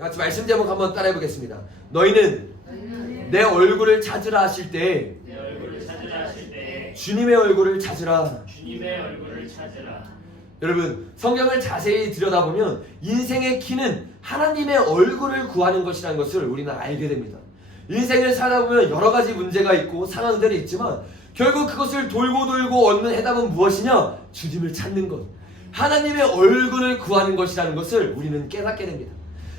같이 말씀 제목 한번 따라해 보겠습니다. 너희는 내 얼굴을 찾으라 하실 때 주님의 얼굴을 찾으라. 여러분, 성경을 자세히 들여다보면 인생의 키는 하나님의 얼굴을 구하는 것이라는 것을 우리는 알게 됩니다. 인생을 살아보면 여러 가지 문제가 있고 상황들이 있지만 결국 그것을 돌고 돌고 얻는 해답은 무엇이냐? 주님을 찾는 것, 하나님의 얼굴을 구하는 것이라는 것을 우리는 깨닫게 됩니다.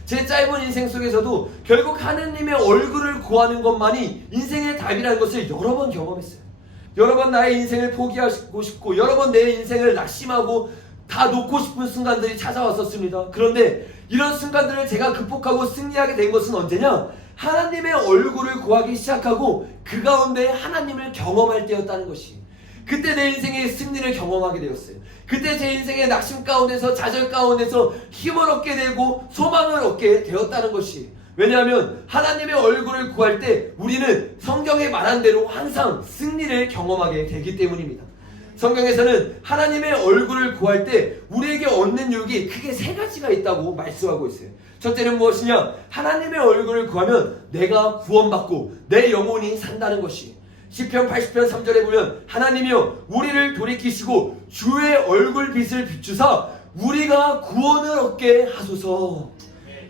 제 짧은 인생 속에서도 결국 하나님의 얼굴을 구하는 것만이 인생의 답이라는 것을 여러 번 경험했어요. 여러 번 나의 인생을 포기하고 싶고 여러 번 내 인생을 낙심하고 다 놓고 싶은 순간들이 찾아왔었습니다. 그런데 이런 순간들을 제가 극복하고 승리하게 된 것은 언제냐? 하나님의 얼굴을 구하기 시작하고 그 가운데 하나님을 경험할 때였다는 것이, 그때 내 인생의 승리를 경험하게 되었어요. 그때 제 인생의 낙심 가운데서, 좌절 가운데서 힘을 얻게 되고 소망을 얻게 되었다는 것이, 왜냐하면 하나님의 얼굴을 구할 때 우리는 성경에 말한 대로 항상 승리를 경험하게 되기 때문입니다. 성경에서는 하나님의 얼굴을 구할 때 우리에게 얻는 유익이 크게 세 가지가 있다고 말씀하고 있어요. 첫째는 무엇이냐? 하나님의 얼굴을 구하면 내가 구원받고 내 영혼이 산다는 것이, 시편 80편 3절에 보면 하나님이여 우리를 돌이키시고 주의 얼굴빛을 비추사 우리가 구원을 얻게 하소서.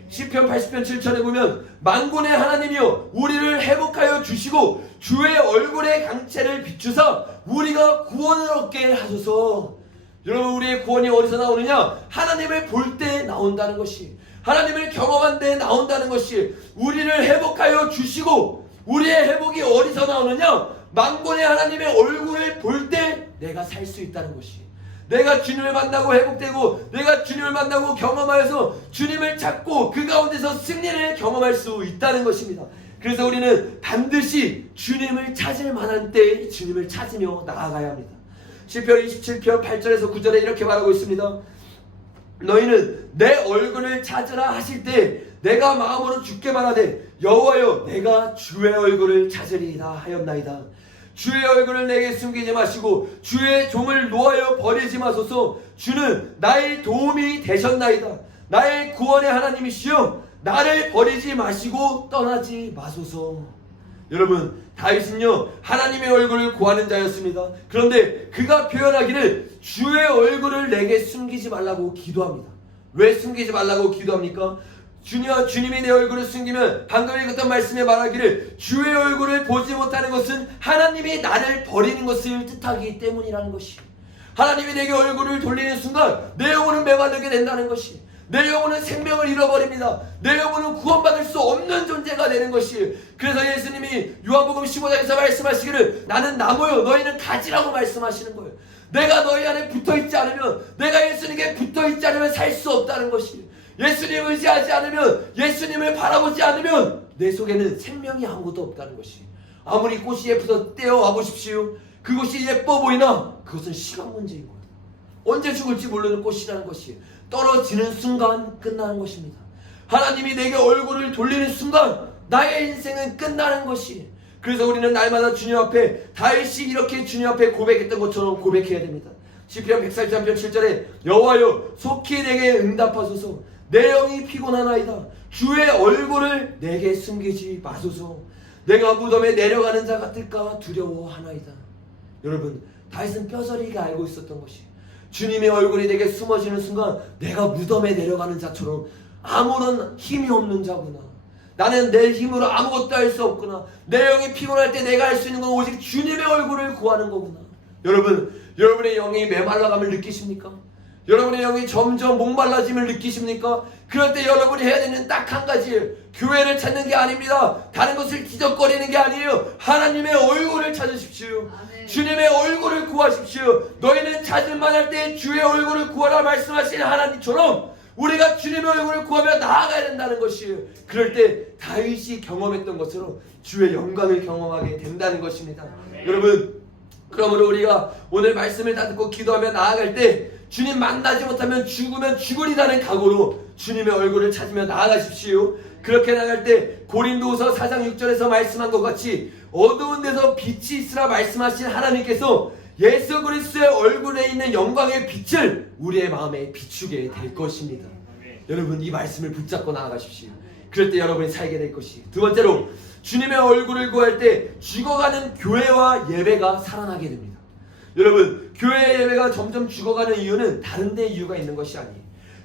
시편 80편 7절에 보면 만군의 하나님이여 우리를 회복하여 주시고 주의 얼굴의 강체를 비추사 우리가 구원을 얻게 하소서. 여러분, 우리의 구원이 어디서 나오느냐? 하나님을 볼 때 나온다는 것이, 하나님을 경험한 데 나온다는 것이, 우리를 회복하여 주시고, 우리의 회복이 어디서 나오느냐? 만군의 하나님의 얼굴을 볼 때 내가 살 수 있다는 것이, 내가 주님을 만나고 회복되고 내가 주님을 만나고 경험하여서 주님을 찾고 그 가운데서 승리를 경험할 수 있다는 것입니다. 그래서 우리는 반드시 주님을 찾을 만한 때에 주님을 찾으며 나아가야 합니다. 시편 27편 8절에서 9절에 이렇게 말하고 있습니다. 너희는 내 얼굴을 찾으라 하실 때 내가 마음으로 주께 말하되 여호와여 내가 주의 얼굴을 찾으리라 하였나이다. 주의 얼굴을 내게 숨기지 마시고 주의 종을 노하여 버리지 마소서. 주는 나의 도움이 되셨나이다. 나의 구원의 하나님이시여 나를 버리지 마시고 떠나지 마소서. 여러분, 다윗은요 하나님의 얼굴을 구하는 자였습니다. 그런데 그가 표현하기를 주의 얼굴을 내게 숨기지 말라고 기도합니다. 왜 숨기지 말라고 기도합니까? 주님이 내 얼굴을 숨기면 방금 읽었던 말씀에 말하기를 주의 얼굴을 보지 못하는 것은 하나님이 나를 버리는 것을 뜻하기 때문이라는 것이, 하나님이 내게 얼굴을 돌리는 순간 내 영혼은 메마르게 된다는 것이, 내 영혼은 생명을 잃어버립니다. 내 영혼은 구원받을 수 없는 존재가 되는 것이, 그래서 예수님이 요한복음 15장에서 말씀하시기를 나는 나무요 너희는 가지라고 말씀하시는 거예요. 내가 너희 안에 붙어있지 않으면, 내가 예수님께 붙어있지 않으면 살 수 없다는 것이, 예수님을 의지하지 않으면, 예수님을 바라보지 않으면 내 속에는 생명이 아무것도 없다는 것이, 아무리 꽃이 예뻐서 떼어와 보십시오. 그것이 예뻐 보이나 그것은 시간 문제인 거예요. 언제 죽을지 모르는 꽃이라는 것이 떨어지는 순간 끝나는 것입니다. 하나님이 내게 얼굴을 돌리는 순간 나의 인생은 끝나는 것이, 그래서 우리는 날마다 주님 앞에 다윗이 이렇게 주님 앞에 고백했던 것처럼 고백해야 됩니다. 시편 143편 7절에 여호와여 속히 내게 응답하소서. 내 영이 피곤하나이다. 주의 얼굴을 내게 숨기지 마소서. 내가 무덤에 내려가는 자 같을까 두려워하나이다. 여러분, 다윗은 뼈저리게 알고 있었던 것이, 주님의 얼굴이 내게 숨어지는 순간 내가 무덤에 내려가는 자처럼 아무런 힘이 없는 자구나. 나는 내 힘으로 아무것도 할 수 없구나. 내 영이 피곤할 때 내가 할 수 있는 건 오직 주님의 얼굴을 구하는 거구나. 여러분, 여러분의 영이 메말라감을 느끼십니까? 여러분의 영이 점점 목말라짐을 느끼십니까? 그럴 때 여러분이 해야 되는 딱 한 가지예요. 교회를 찾는 게 아닙니다. 다른 것을 기적거리는 게 아니에요. 하나님의 얼굴을 찾으십시오. 아멘. 주님의 얼굴을 구하십시오. 너희는 찾을만 할 때 주의 얼굴을 구하라 말씀하신 하나님처럼 우리가 주님의 얼굴을 구하며 나아가야 된다는 것이에요. 그럴 때 다윗이 경험했던 것처럼 주의 영광을 경험하게 된다는 것입니다. 아멘. 여러분, 그러므로 우리가 오늘 말씀을 다 듣고 기도하며 나아갈 때 주님 만나지 못하면 죽으면 죽으리라는 각오로 주님의 얼굴을 찾으며 나아가십시오. 그렇게 나갈 때 고린도후서 4장 6절에서 말씀한 것 같이 어두운 데서 빛이 있으라 말씀하신 하나님께서 예수 그리스도의 얼굴에 있는 영광의 빛을 우리의 마음에 비추게 될 것입니다. 여러분 이 말씀을 붙잡고 나아가십시오. 그럴 때 여러분이 살게 될 것이. 두 번째로 주님의 얼굴을 구할 때 죽어가는 교회와 예배가 살아나게 됩니다. 여러분 교회 예배가 점점 죽어가는 이유는 다른 데 이유가 있는 것이 아니에요.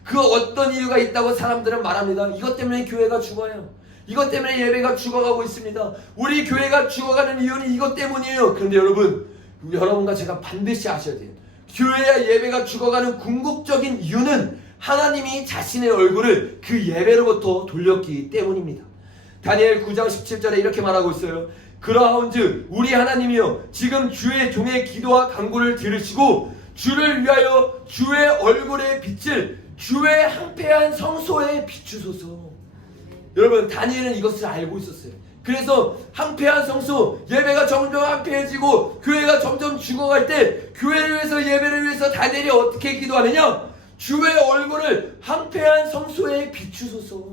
그 어떤 이유가 있다고 사람들은 말합니다. 이것 때문에 교회가 죽어요. 이것 때문에 예배가 죽어가고 있습니다. 우리 교회가 죽어가는 이유는 이것 때문이에요. 그런데 여러분과 제가 반드시 아셔야 돼요. 교회와 예배가 죽어가는 궁극적인 이유는 하나님이 자신의 얼굴을 그 예배로부터 돌렸기 때문입니다. 다니엘 9장 17절에 이렇게 말하고 있어요. 그러하온즉 우리 하나님이여 지금 주의 종의 기도와 간구를 들으시고 주를 위하여 주의 얼굴의 빛을 주의 황폐한 성소에 비추소서. 여러분 다니엘은 이것을 알고 있었어요. 그래서 황폐한 성소, 예배가 점점 황폐해지고 교회가 점점 죽어갈 때 교회를 위해서 예배를 위해서 다니엘이 어떻게 기도하느냐? 주의 얼굴을 황폐한 성소에 비추소서.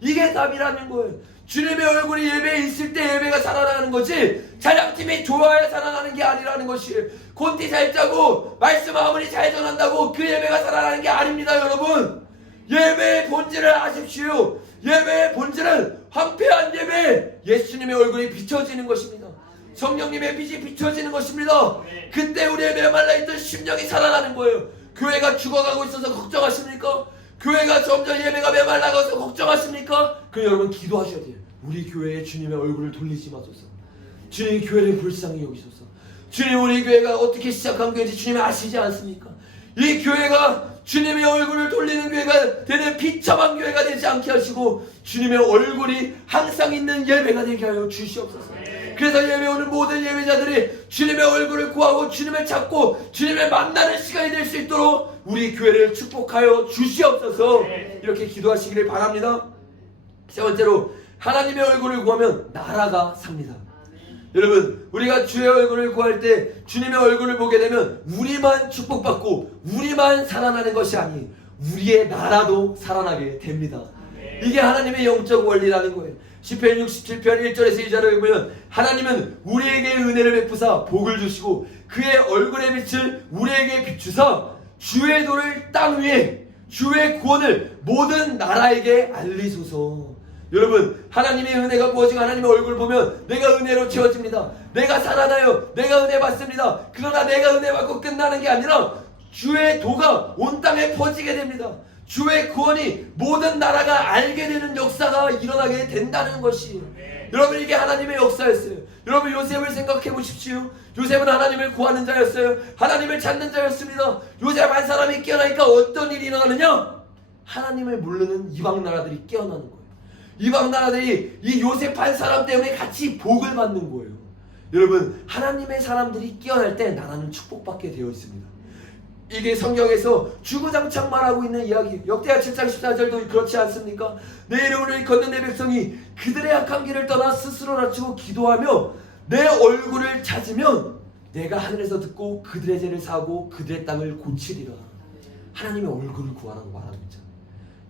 이게 답이라는 거예요. 주님의 얼굴이 예배에 있을 때 예배가 살아나는 거지 찬양팀이 좋아야 살아나는 게 아니라는 것이에요. 콘티 잘 짜고 말씀 아무리 잘 전한다고 그 예배가 살아나는 게 아닙니다. 여러분 예배의 본질을 아십시오. 예배의 본질은 황폐한 예배, 예수님의 얼굴이 비춰지는 것입니다. 성령님의 빛이 비춰지는 것입니다. 그때 우리의 메말라있던 심령이 살아나는 거예요. 교회가 죽어가고 있어서 걱정하십니까? 교회가 점점 예배가 메말라가서 걱정하십니까? 그럼 여러분 기도하셔야 돼요. 우리 교회에 주님의 얼굴을 돌리지 마소서. 주님 교회를 불쌍히 여기소서. 주님 우리 교회가 어떻게 시작한 교회인지 주님 아시지 않습니까? 이 교회가 주님의 얼굴을 돌리는 교회가 되는 비참한 교회가 되지 않게 하시고 주님의 얼굴이 항상 있는 예배가 되게 하여 주시옵소서. 그래서 예배 오는 모든 예배자들이 주님의 얼굴을 구하고 주님을 찾고 주님을 만나는 시간이 될 수 있도록 우리 교회를 축복하여 주시옵소서. 이렇게 기도하시기를 바랍니다. 세 번째로 하나님의 얼굴을 구하면 나라가 삽니다. 여러분 우리가 주의 얼굴을 구할 때 주님의 얼굴을 보게 되면 우리만 축복받고 우리만 살아나는 것이 아닌 우리의 나라도 살아나게 됩니다. 이게 하나님의 영적 원리라는 거예요. 시편 67편 1절에서 2절을 보면 하나님은 우리에게 은혜를 베푸사 복을 주시고 그의 얼굴의 빛을 우리에게 비추사 주의 도를 땅 위에 주의 구원을 모든 나라에게 알리소서. 여러분 하나님의 은혜가 부어지고 하나님의 얼굴을 보면 내가 은혜로 채워집니다. 내가 살아나요. 내가 은혜 받습니다. 그러나 내가 은혜 받고 끝나는 게 아니라 주의 도가 온 땅에 퍼지게 됩니다. 주의 구원이 모든 나라가 알게 되는 역사가 일어나게 된다는 것이 여러분 이게 하나님의 역사였어요. 여러분 요셉을 생각해 보십시오. 요셉은 하나님을 구하는 자였어요. 하나님을 찾는 자였습니다. 요셉 한 사람이 깨어나니까 어떤 일이 일어나느냐? 하나님을 모르는 이방 나라들이 깨어나는 거예요. 이방 나라들이 이 요셉 한 사람 때문에 같이 복을 받는 거예요. 여러분 하나님의 사람들이 깨어날 때 나라는 축복받게 되어 있습니다. 이게 성경에서 주구장창 말하고 있는 이야기. 역대하 7장 14절도 그렇지 않습니까? 내 이름을 걷는 내 백성이 그들의 악한 길을 떠나 스스로 낮추고 기도하며 내 얼굴을 찾으면 내가 하늘에서 듣고 그들의 죄를 사하고 그들의 땅을 고치리라. 하나님의 얼굴을 구하라고 말하고 있잖아요.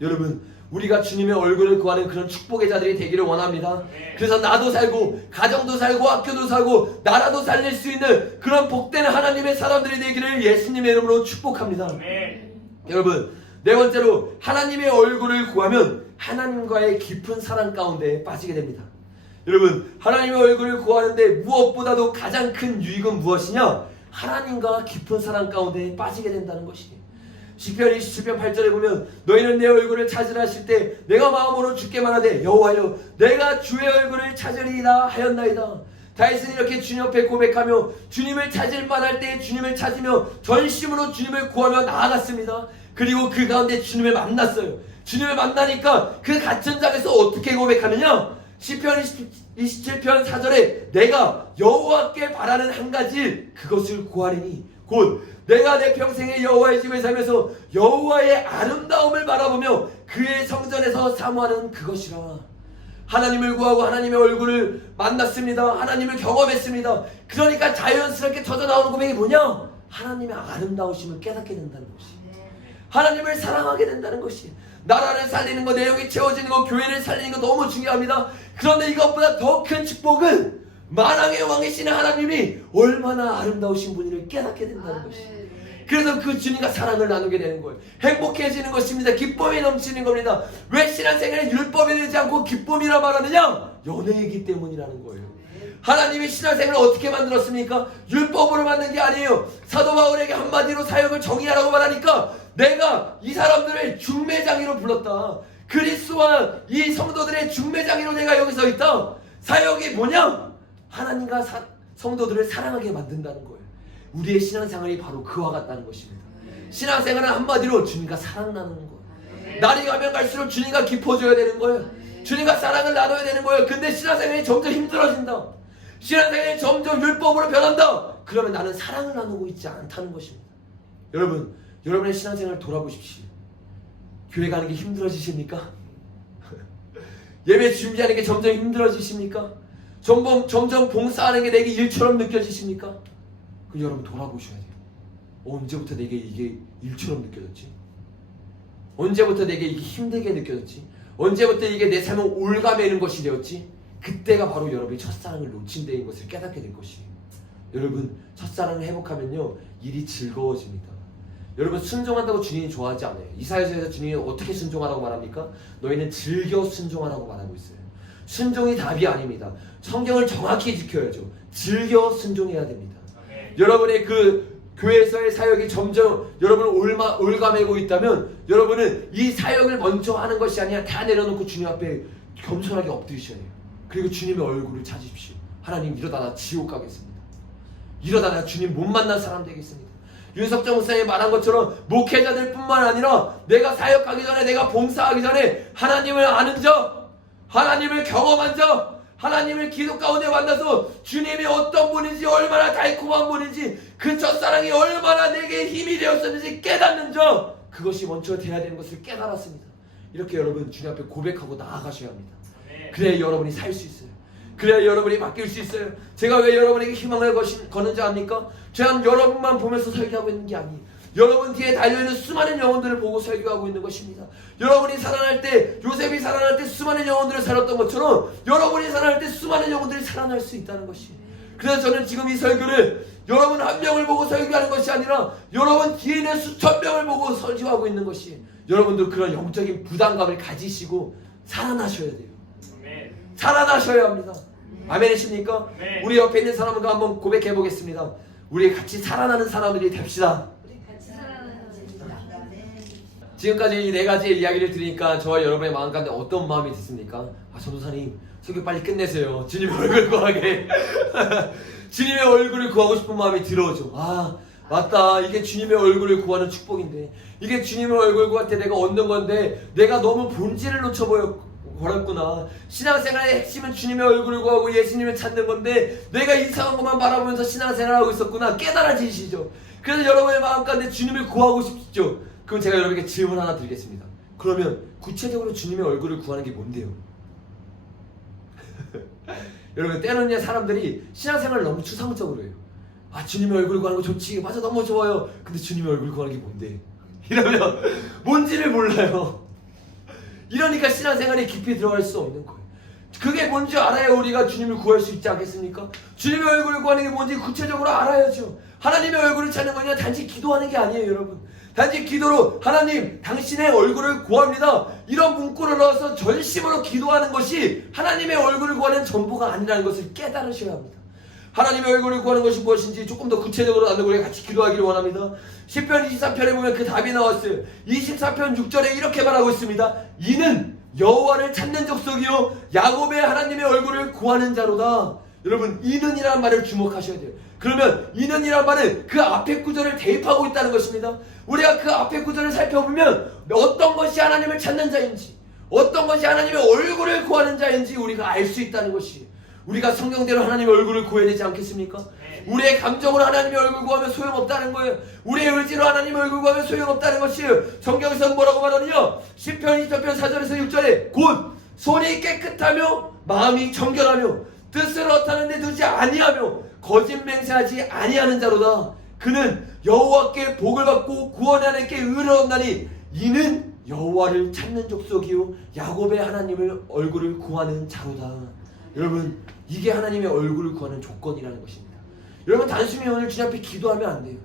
여러분 우리가 주님의 얼굴을 구하는 그런 축복의 자들이 되기를 원합니다. 그래서 나도 살고 가정도 살고 학교도 살고 나라도 살릴 수 있는 그런 복된 하나님의 사람들이 되기를 예수님의 이름으로 축복합니다. 여러분 네 번째로 하나님의 얼굴을 구하면 하나님과의 깊은 사랑 가운데 빠지게 됩니다. 여러분 하나님의 얼굴을 구하는데 무엇보다도 가장 큰 유익은 무엇이냐? 하나님과 깊은 사랑 가운데 빠지게 된다는 것이에요. 시편 27편 8절에 보면 너희는 내 얼굴을 찾으라 하실 때 내가 마음으로 주께 말하되 여호와여 내가 주의 얼굴을 찾으리라 하였나이다. 다윗은 이렇게 주님 앞에 고백하며 주님을 찾을 만할 때 주님을 찾으며 전심으로 주님을 구하며 나아갔습니다. 그리고 그 가운데 주님을 만났어요. 주님을 만나니까 그 갇힌 장에서 어떻게 고백하느냐? 시편 27편 4절에 내가 여호와께 바라는 한 가지 그것을 구하리니 곧 내가 내 평생에 여호와의 집에 살면서 여호와의 아름다움을 바라보며 그의 성전에서 사모하는 그것이라. 하나님을 구하고 하나님의 얼굴을 만났습니다. 하나님을 경험했습니다. 그러니까 자연스럽게 터져나오는 고백이 뭐냐? 하나님의 아름다우심을 깨닫게 된다는 것이, 하나님을 사랑하게 된다는 것이. 나라를 살리는 거, 내용이 채워지는 거, 교회를 살리는 거 너무 중요합니다. 그런데 이것보다 더 큰 축복은 만왕의 왕이시는 하나님이 얼마나 아름다우신 분이를 깨닫게 된다는 것이. 그래서 그 주님과 사랑을 나누게 되는 거예요. 행복해지는 것입니다. 기쁨이 넘치는 겁니다. 왜 신앙생활에 율법이 되지 않고 기쁨이라 말하느냐? 연애이기 때문이라는 거예요. 하나님이 신앙생활을 어떻게 만들었습니까? 율법으로 만든 게 아니에요. 사도 바울에게 한마디로 사역을 정의하라고 말하니까 내가 이 사람들을 중매장이로 불렀다. 그리스도와 이 성도들의 중매장이로 내가 여기 서 있다. 사역이 뭐냐? 하나님과 성도들을 사랑하게 만든다는 거예요. 우리의 신앙생활이 바로 그와 같다는 것입니다. 신앙생활은 한마디로 주님과 사랑 나누는 거예요. 날이 가면 갈수록 주님과 깊어져야 되는 거예요. 주님과 사랑을 나눠야 되는 거예요. 근데 신앙생활이 점점 힘들어진다. 신앙생활이 점점 율법으로 변한다. 그러면 나는 사랑을 나누고 있지 않다는 것입니다. 여러분, 여러분의 신앙생활을 돌아보십시오. 교회 가는 게 힘들어지십니까? 예배 준비하는 게 점점 힘들어지십니까? 점점 봉사하는 게 내게 일처럼 느껴지십니까? 그럼 여러분 돌아보셔야 돼요. 언제부터 내게 이게 일처럼 느껴졌지? 언제부터 내게 이게 힘들게 느껴졌지? 언제부터 이게 내 삶을 올가매는 것이 되었지? 그때가 바로 여러분이 첫사랑을 놓친 데인 것을 깨닫게 될 것이에요. 여러분, 첫사랑을 회복하면요 일이 즐거워집니다. 여러분, 순종한다고 주님이 좋아하지 않아요. 이사야서에서 주님이 어떻게 순종하라고 말합니까? 너희는 즐겨 순종하라고 말하고 있어요. 순종이 답이 아닙니다. 성경을 정확히 지켜야죠. 즐겨 순종해야 됩니다. 여러분의 그 교회에서의 사역이 점점 여러분을 올가매고 있다면 여러분은 이 사역을 먼저 하는 것이 아니라 다 내려놓고 주님 앞에 겸손하게 엎드리셔야 돼요. 그리고 주님의 얼굴을 찾으십시오. 하나님, 이러다 나 지옥 가겠습니다. 이러다 나 주님 못 만난 사람 되겠습니다. 윤석정 목사님이 말한 것처럼 목회자들 뿐만 아니라 내가 사역하기 전에, 내가 봉사하기 전에 하나님을 아는 자, 하나님을 경험한 자, 하나님을 기도 가운데 만나서 주님이 어떤 분인지, 얼마나 달콤한 분인지, 그 첫사랑이 얼마나 내게 힘이 되었었는지 깨닫는 자, 그것이 먼저 돼야 되는 것을 깨달았습니다. 이렇게 여러분 주님 앞에 고백하고 나아가셔야 합니다. 그래야 여러분이 살 수 있어요. 그래야 여러분이 바뀔 수 있어요. 제가 왜 여러분에게 희망을 거는지 압니까? 제가 여러분만 보면서 설교하고 있는 게 아니에요. 여러분 뒤에 달려있는 수많은 영혼들을 보고 설교하고 있는 것입니다. 여러분이 살아날 때, 요셉이 살아날 때 수많은 영혼들을 살았던 것처럼 여러분이 살아날 때 수많은 영혼들이 살아날 수 있다는 것이에요. 그래서 저는 지금 이 설교를 여러분 한 명을 보고 설교하는 것이 아니라 여러분 뒤에 있는 수천 명을 보고 설교하고 있는 것이, 여러분도 그런 영적인 부담감을 가지시고 살아나셔야 돼요. 살아나셔야 합니다. 아멘이십니까? 우리 옆에 있는 사람과 한번 고백해 보겠습니다. 우리 같이 살아나는 사람들이 됩시다. 지금까지 이 네 가지의 이야기를 들으니까 저와 여러분의 마음 가운데 어떤 마음이 드십니까? 전도사님, 설교 빨리 끝내세요. 주님의 얼굴 구하게. 주님의 얼굴을 구하고 싶은 마음이 들어오죠. 맞다. 이게 주님의 얼굴을 구하는 축복인데, 이게 주님의 얼굴 구할 때 내가 얻는 건데 내가 너무 본질을 놓쳐버렸구나. 신앙생활의 핵심은 주님의 얼굴을 구하고 예수님을 찾는 건데 내가 이상한 것만 바라보면서 신앙생활을 하고 있었구나. 깨달아지시죠. 그래서 여러분의 마음 가운데 주님을 구하고 싶죠. 그럼 제가 여러분에게 질문 하나 드리겠습니다. 그러면 구체적으로 주님의 얼굴을 구하는 게 뭔데요? 여러분, 때로는 사람들이 신앙생활을 너무 추상적으로 해요. 주님의 얼굴 구하는 거 좋지. 맞아, 너무 좋아요. 근데 주님의 얼굴 구하는 게 뭔데? 이러면 뭔지를 몰라요. 이러니까 신앙생활에 깊이 들어갈 수 없는 거예요. 그게 뭔지 알아야 우리가 주님을 구할 수 있지 않겠습니까? 주님의 얼굴을 구하는 게 뭔지 구체적으로 알아야죠. 하나님의 얼굴을 찾는 거냐? 단지 기도하는 게 아니에요, 여러분. 단지 기도로 하나님, 당신의 얼굴을 구합니다, 이런 문구를 넣어서 전심으로 기도하는 것이 하나님의 얼굴을 구하는 전부가 아니라는 것을 깨달으셔야 합니다. 하나님의 얼굴을 구하는 것이 무엇인지 조금 더 구체적으로 나누고 우리가 같이 기도하기를 원합니다. 시편 24편에 보면 그 답이 나왔어요. 24편 6절에 이렇게 말하고 있습니다. 이는 여호와를 찾는 족속이요 야곱의 하나님의 얼굴을 구하는 자로다. 여러분, 이는이라는 말을 주목하셔야 돼요. 그러면 이는이라는 말은 그 앞에 구절을 대입하고 있다는 것입니다. 우리가 그 앞에 구절을 살펴보면 어떤 것이 하나님을 찾는 자인지, 어떤 것이 하나님의 얼굴을 구하는 자인지 우리가 알 수 있다는 것이에요. 우리가 성경대로 하나님의 얼굴을 구해야 되지 않겠습니까? 우리의 감정으로 하나님의 얼굴 구하면 소용없다는 거예요. 우리의 의지로 하나님의 얼굴 구하면 소용없다는 것이에요. 성경에서 뭐라고 말하느냐? 시편 20편 4절에서 6절에 곧 손이 깨끗하며 마음이 정결하며 뜻을 허탄하는 데 두지 아니하며 거짓 맹세하지 아니하는 자로다. 그는 여호와께 복을 받고 구원의 하나님께 의를 얻나니 이는 여호와를 찾는 족속이요 야곱의 하나님의 얼굴을 구하는 자로다. 여러분, 이게 하나님의 얼굴을 구하는 조건이라는 것입니다. 여러분, 단순히 오늘 주님 앞에 기도하면 안 돼요.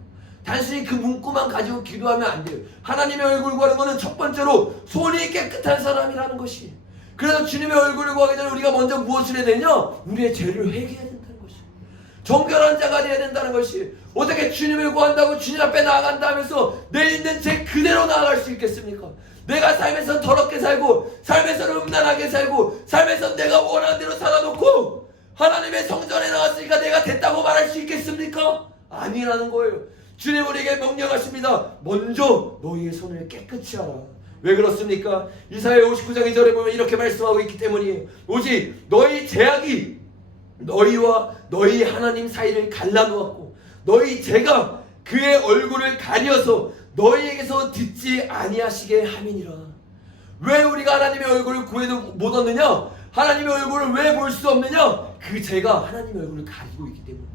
단순히 그 문구만 가지고 기도하면 안 돼요. 하나님의 얼굴 구하는 것은 첫 번째로 손이 깨끗한 사람이라는 것이. 그래서 주님의 얼굴을 구하기 전에 우리가 먼저 무엇을 해야 되냐? 우리의 죄를 회개해야 된다는 것이. 정결한 자가 되어야 된다는 것이. 어떻게 주님을 구한다고 주님 앞에 나아간다 하면서 내 있는 죄 그대로 나아갈 수 있겠습니까? 내가 삶에서 더럽게 살고 삶에서는 음란하게 살고 삶에서 내가 원하는 대로 살아놓고 하나님의 성전에 나왔으니까 내가 됐다고 말할 수 있겠습니까? 아니라는 거예요. 주님 우리에게 명령하십니다. 먼저 너희의 손을 깨끗이 하라. 왜 그렇습니까? 이사야 59장 2절에 보면 이렇게 말씀하고 있기 때문이에요. 오직 너희 죄악이 너희와 너희 하나님 사이를 갈라놓았고 너희 죄가 그의 얼굴을 가려서 너희에게서 듣지 아니하시게 함이니라. 왜 우리가 하나님의 얼굴을 구해도 못 얻느냐? 하나님의 얼굴을 왜 볼 수 없느냐? 그 죄가 하나님의 얼굴을 가리고 있기 때문에,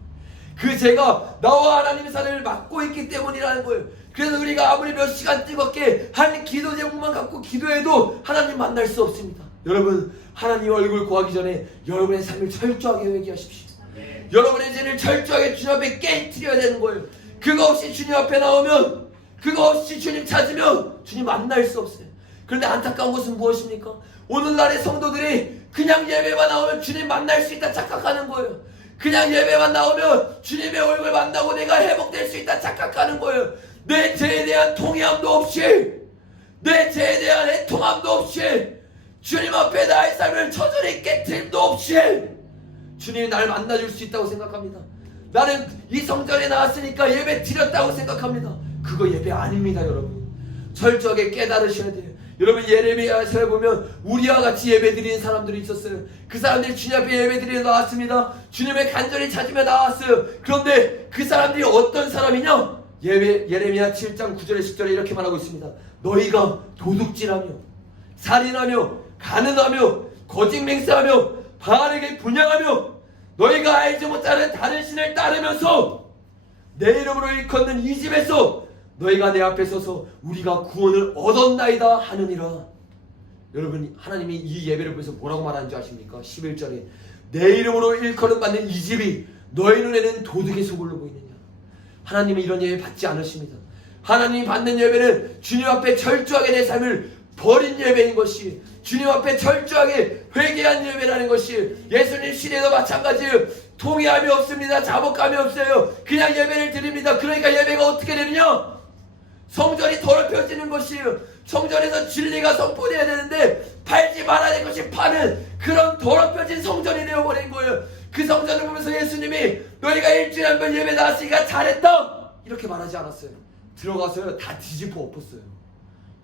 그 죄가 나와 하나님의 사이를 막고 있기 때문이라는 거예요. 그래서 우리가 아무리 몇 시간 뜨겁게 한 기도 제목만 갖고 기도해도 하나님 만날 수 없습니다. 여러분, 하나님 얼굴 구하기 전에 여러분의 삶을 철저하게 회개하십시오. 여러분의 죄를 철저하게 주님 앞에 깨트려야 되는 거예요. 그거 없이 주님 앞에 나오면, 그거 없이 주님 찾으면 주님 만날 수 없어요. 그런데 안타까운 것은 무엇입니까? 오늘날의 성도들이 그냥 예배만 나오면 주님 만날 수 있다 착각하는 거예요. 그냥 예배만 나오면 주님의 얼굴 만나고 내가 회복될 수 있다 착각하는 거예요. 내 죄에 대한 통회함도 없이, 내 죄에 대한 애통함도 없이, 주님 앞에 나의 삶을 처절히 깨트림도 없이 주님이 날 만나줄 수 있다고 생각합니다. 나는 이 성전에 나왔으니까 예배 드렸다고 생각합니다. 그거 예배 아닙니다. 여러분, 철저하게 깨달으셔야 돼요. 여러분, 예레미야서에 보면 우리와 같이 예배 드리는 사람들이 있었어요. 그 사람들이 주님 앞에 예배 드리러 나왔습니다. 주님의 간절히 찾으며 나왔어요. 그런데 그 사람들이 어떤 사람이냐? 예레미야 7장 9절에 10절에 이렇게 말하고 있습니다. 너희가 도둑질하며 살인하며 가늠하며 거짓 맹세하며 바알에게 분향하며 너희가 알지 못하는 다른 신을 따르면서 내 이름으로 일컫는 이 집에서 너희가 내 앞에 서서 우리가 구원을 얻었나이다 하느니라. 여러분, 하나님이 이 예배를 보면서 뭐라고 말하는 줄 아십니까? 11절에 내 이름으로 일컬음 받는 이 집이 너희 눈에는 도둑의 소굴로 보이느냐. 하나님은 이런 예배 받지 않으십니다. 하나님이 받는 예배는 주님 앞에 철저하게 내 삶을 버린 예배인 것이, 주님 앞에 철저하게 회개한 예배라는 것이, 예수님 시대도 마찬가지예요. 통회함이 없습니다. 자복감이 없어요. 그냥 예배를 드립니다. 그러니까 예배가 어떻게 되느냐? 성전이 더럽혀지는 것이에요. 성전에서 진리가 선포되어야 되는데 팔지 말아야 될 것이 파는 그런 더럽혀진 성전이 되어버린 거예요. 그 성전을 보면서 예수님이 너희가 일주일에 한 번 예배 나왔으니까 잘했다 이렇게 말하지 않았어요. 들어가서요 다 뒤집어 엎었어요.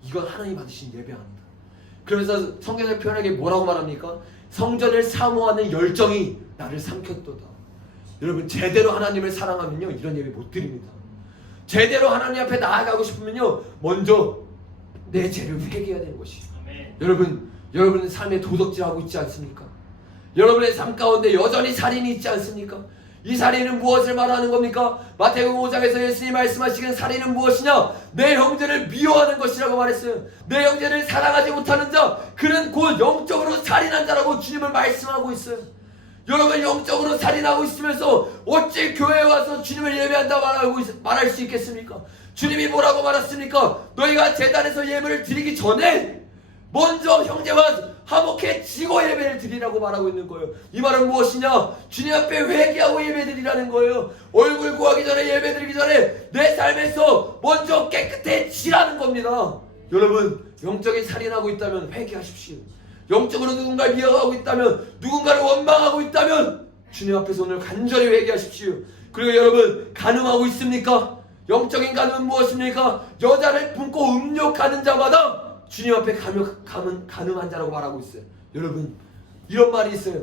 이건 하나님 받으신 예배 아니다. 그러면서 성경에 표현하게 뭐라고 말합니까? 성전을 사모하는 열정이 나를 삼켰도다. 여러분, 제대로 하나님을 사랑하면요 이런 예배 못 드립니다. 제대로 하나님 앞에 나아가고 싶으면요 먼저 내 죄를 회개해야 되는 것이에요. 여러분 삶에 도덕질하고 있지 않습니까? 여러분의 삶 가운데 여전히 살인이 있지 않습니까? 이 살인은 무엇을 말하는 겁니까? 마태복음 5장에서 예수님이 말씀하시기는 살인은 무엇이냐? 내 형제를 미워하는 것이라고 말했어요. 내 형제를 사랑하지 못하는 자, 그는 곧 영적으로 살인한 자라고 주님을 말씀하고 있어요. 여러분, 영적으로 살인하고 있으면서 어찌 교회에 와서 주님을 예배한다 말할 수 있겠습니까? 주님이 뭐라고 말했습니까? 너희가 제단에서 예배를 드리기 전에 먼저 형제와 화목해지고 예배를 드리라고 말하고 있는 거예요. 이 말은 무엇이냐? 주님 앞에 회개하고 예배 드리라는 거예요. 얼굴 구하기 전에 예배 드리기 전에 내 삶에서 먼저 깨끗해지라는 겁니다. 여러분, 영적인 살인하고 있다면 회개하십시오. 영적으로 누군가를 미워하고 있다면, 누군가를 원망하고 있다면 주님 앞에서 오늘 간절히 회개하십시오. 그리고 여러분, 간음하고 있습니까? 영적인 간음은 무엇입니까? 여자를 품고 음욕하는 자마다 주님 앞에 간음한 자라고 말하고 있어요. 여러분, 이런 말이 있어요.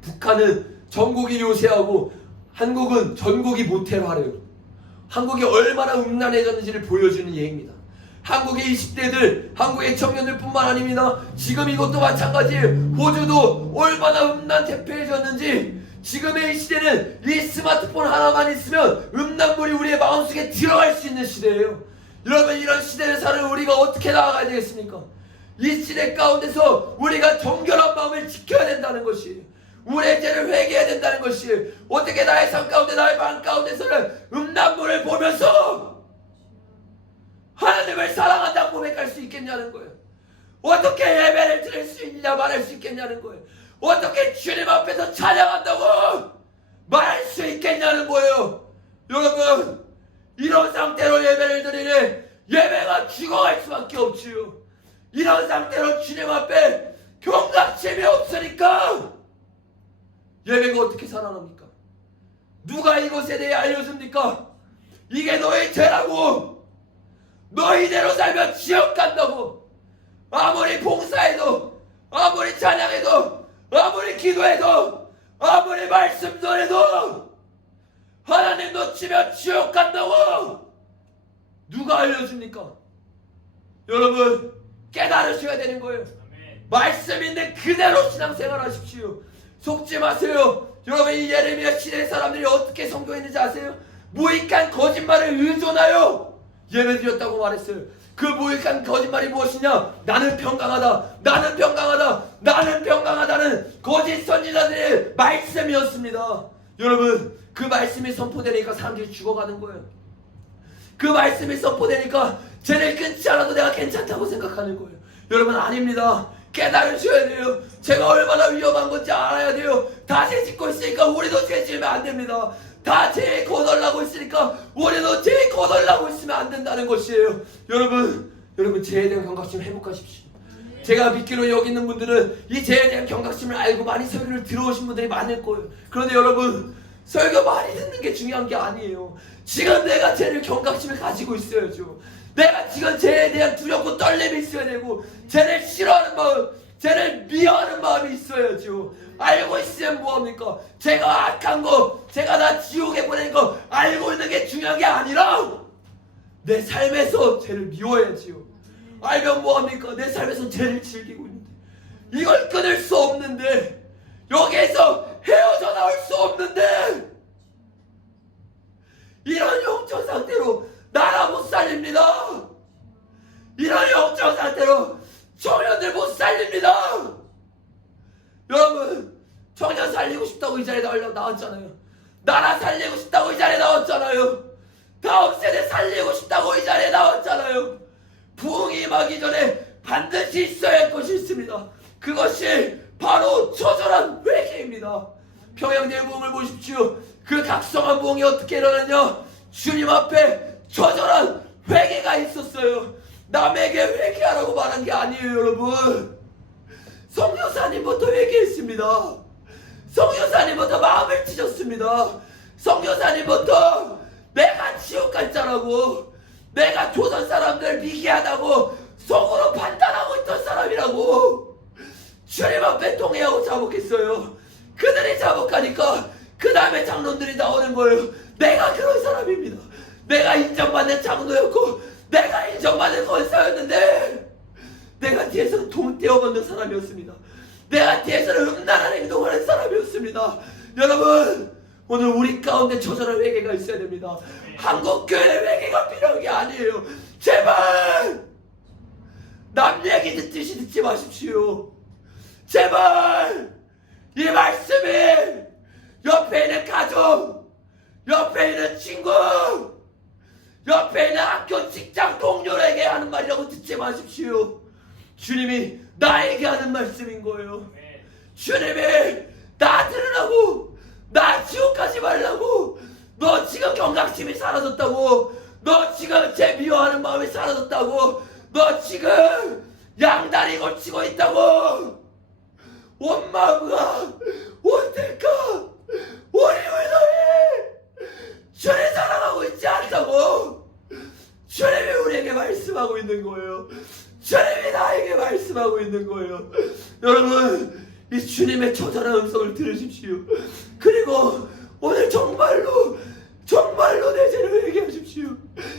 북한은 전국이 요새하고 한국은 전국이 모태화래요. 한국이 얼마나 음란해졌는지를 보여주는 예입니다. 한국의 20대들, 한국의 청년들 뿐만 아닙니다. 지금 이것도 마찬가지예요. 호주도 얼마나 음란태폐해졌는지, 지금의 이 시대는 이 스마트폰 하나만 있으면 음란물이 우리의 마음속에 들어갈 수 있는 시대예요. 여러분, 이런 시대를 사는 우리가 어떻게 나아가야 되겠습니까? 이 시대 가운데서 우리가 정결한 마음을 지켜야 된다는 것이, 우리의 죄를 회개해야 된다는 것이 어떻게 나의 삶 가운데 나의 방 가운데서는 음란물을 보면서 하나님을 사랑한다고 고백할 수 있겠냐는 거예요. 어떻게 예배를 드릴 수 있냐 말할 수 있겠냐는 거예요. 어떻게 주님 앞에서 찬양한다고 말할 수 있겠냐는 거예요. 여러분, 이런 상태로 예배를 드리니 예배가 죽어갈 수밖에 없지요. 이런 상태로 주님 앞에 경각심이 없으니까 예배가 어떻게 살아납니까? 누가 이것에 대해 알려줍니까? 이게 너의 죄라고, 너 이대로 살면 지옥 간다고. 아무리 봉사해도, 아무리 찬양해도, 아무리 기도해도, 아무리 말씀도 해도 하나님 놓치면 지옥 간다고 누가 알려줍니까? 여러분, 깨달으셔야 되는 거예요. 말씀 있는 그대로 신앙생활 하십시오. 속지 마세요. 여러분, 이 예레미야 시대 사람들이 어떻게 성교했는지 아세요? 무익한 거짓말을 의존하여 예배드렸다고 말했어요. 그 무익한 거짓말이 무엇이냐? 나는 평강하다, 나는 평강하다, 나는 평강하다는 거짓 선지자들의 말씀이었습니다. 여러분, 그 말씀이 선포되니까 사람들이 죽어가는 거예요. 그 말씀이 선포되니까 죄를 끊지 않아도 내가 괜찮다고 생각하는 거예요. 여러분, 아닙니다. 깨달으셔야 돼요. 제가 얼마나 위험한 건지 알아야 돼요. 다 죄 짓고 있으니까 우리도 죄 지으면 안 됩니다. 다 죄에 거덜나고 있으니까 우리도 죄에 거덜나고 있으면 안 된다는 것이에요. 여러분 죄에 대한 경각심 회복하십시오. 제가 믿기로 여기 있는 분들은 이 죄에 대한 경각심을 알고 많이 설교를 들어오신 분들이 많을 거예요. 그런데 여러분, 설교 많이 듣는 게 중요한 게 아니에요. 지금 내가 죄를 경각심을 가지고 있어야죠. 내가 지금 죄에 대한 두렵고 떨림이 있어야 되고, 죄를 싫어하는 마음, 죄를 미워하는 마음이 있어야죠. 알고 있으면 뭐합니까? 제가 악한 거, 제가 나 지옥에 보내는 거 알고 있는 게 중요한 게 아니라 내 삶에서 죄를 미워해야지요. 알면 뭐합니까? 내 삶에서 죄를 즐기고 있는데, 이걸 끊을 수 없는데, 여기에서 헤어져 나올 수 없는데, 이런 영적 상태로 나라 못 살립니다. 이런 영적 상태로 청년들 못 살립니다. 여러분, 청년 살리고 싶다고 이 자리에 나왔잖아요. 나라 살리고 싶다고 이 자리에 나왔잖아요. 다음 세대 살리고 싶다고 이 자리에 나왔잖아요. 부흥이 임하기 전에 반드시 있어야 할 것이 있습니다. 그것이 바로 처절한 회개입니다. 평양대회 부흥을 보십시오. 그 각성한 부흥이 어떻게 일어났냐? 주님 앞에 처절한 회개가 있었어요. 남에게 회개하라고 말한 게 아니에요, 여러분. 성교사님부터 회개했습니다. 성교사님부터 마음을 찢었습니다. 성교사님부터 내가 지옥 갈 자라고, 내가 조선 사람들 미개하다고 속으로 판단하고 있던 사람이라고 주님 앞에 통회하고 자복했어요. 그들이 자복하니까 그 다음에 장로들이 나오는 거예요. 내가 그런 사람입니다. 내가 인정받는 장로였고 내가 인정받는 권사였는데, 내가 뒤에서는 돈 떼어받는 사람이었습니다. 내가 뒤에서는 음란한 행동을 하는 사람이었습니다. 여러분, 오늘 우리 가운데 처절한 회개가 있어야 됩니다. 한국교회의 회개가 필요한 게 아니에요. 제발 남 얘기 듣듯이 듣지 마십시오. 제발 이 말씀이 옆에 있는 가족, 옆에 있는 친구, 옆에 있는 학교 직장 동료에게 하는 말이라고 듣지 마십시오. 주님이 나에게 하는 말씀인 거예요. 주님이 나 들으라고, 나 지옥 가지 말라고, 너 지금 경각심이 사라졌다고, 너 지금 죄 미워하는 마음이 사라졌다고, 너 지금 양다리 걸치고 있다고, 온 마음과 온 뜻과 온 힘을 다해 주님 사랑하고 있지 않다고 주님이 우리에게 말씀하고 있는 거예요. 주님이 나에게 말씀하고 있는 거예요. 여러분, 이 주님의 처절한 음성을 들으십시오. 그리고 오늘 정말로 내 죄를 회개하십시오.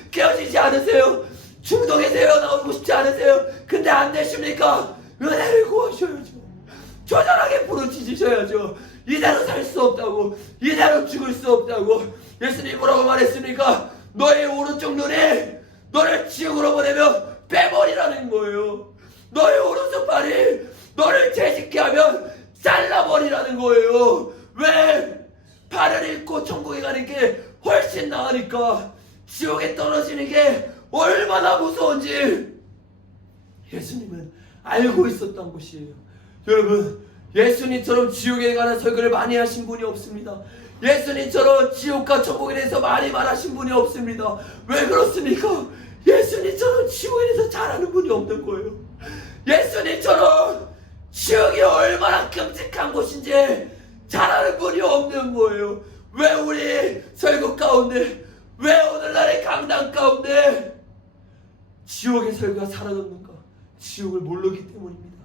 깨어지지 않으세요? 중독에서 헤어나오고 싶지 않으세요? 근데 안 되십니까? 은혜를 구하셔야죠. 처절하게 부르짖으셔야죠. 이대로 살 수 없다고, 이대로 죽을 수 없다고. 예수님 뭐라고 말했습니까? 너의 오른쪽 눈이 너를 지옥으로 보내면 빼버리라는 거예요. 너의 오른쪽 발이 너를 죄짓게 하면 잘라 잘라버리라는 거예요. 왜? 발을 잃고 천국에 가는 게 훨씬 나으니까. 지옥에 떨어지는 게 얼마나 무서운지 예수님은 알고 있었던 것이에요. 여러분, 예수님처럼 지옥에 관한 설교를 많이 하신 분이 없습니다. 예수님처럼 지옥과 천국에 대해서 많이 말하신 분이 없습니다. 왜 그렇습니까? 예수님처럼 지옥에 대해서 잘하는 분이 없는 거예요. 예수님처럼 지옥이 얼마나 끔찍한 곳인지 잘하는 분이 없는 거예요. 왜 우리 설교 가운데, 왜 오늘날의 강단 가운데 지옥의 설교가 사라졌는가? 지옥을 모르기 때문입니다.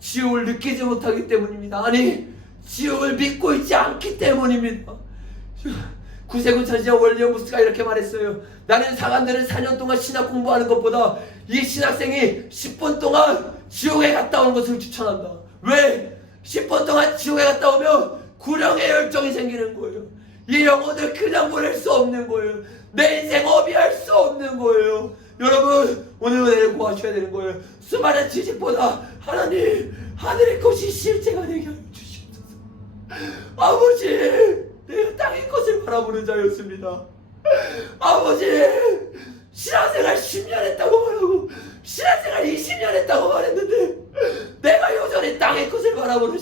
지옥을 느끼지 못하기 때문입니다. 아니, 지옥을 믿고 있지 않기 때문입니다. 구세군 천지자 월리엄부스가 이렇게 말했어요. 나는 사관들은 4년 동안 신학 공부하는 것보다 이 신학생이 10분 동안 지옥에 갔다 오는 것을 추천한다. 왜? 10분 동안 지옥에 갔다 오면 구령의 열정이 생기는 거예요. 이 영혼을 그냥 보낼 수 없는 거예요. 내 인생 어비할 수 없는 거예요. 여러분, 오늘 은혜를 구하셔야 되는 거예요. 수많은 지식보다 하나님, 하늘의 것이 실제가 되게 하여 주시옵소서. 아버지, 내가 땅의 것을 바라보는 자였습니다. 아버지, 신앙생활 10년 했다고 말하고 신앙생활 20년 했다고 말했는데 내가 여전히 땅의 것을 바라보는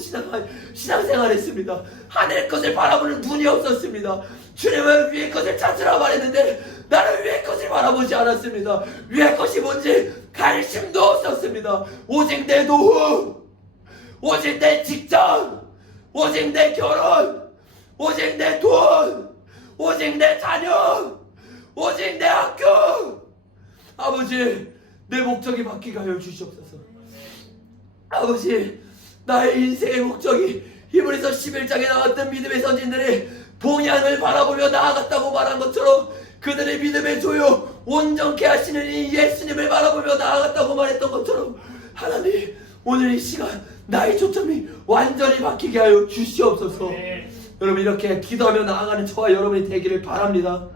신앙생활 했습니다. 하늘의 것을 바라보는 눈이 없었습니다. 주님은 위의 것을 찾으라 말했는데 나는 위의 것을 바라보지 않았습니다. 위의 것이 뭔지 관심도 없었습니다. 오직 내 노후, 오직 내 직장, 오직 내 결혼, 오직 내 돈, 오직 내 자녀, 오직 내 학교. 아버지, 내 목적이 바뀌게 하여 주시옵소서. 아버지, 나의 인생의 목적이 히브리서 11장에 나왔던 믿음의 선진들이 동양을 바라보며 나아갔다고 말한 것처럼 그들의 믿음의 조요 온전케 하시는 이 예수님을 바라보며 나아갔다고 말했던 것처럼 하나님, 오늘 이 시간 나의 초점이 완전히 바뀌게 하여 주시옵소서. 여러분, 이렇게 기도하며 나아가는 저와 여러분이 되기를 바랍니다.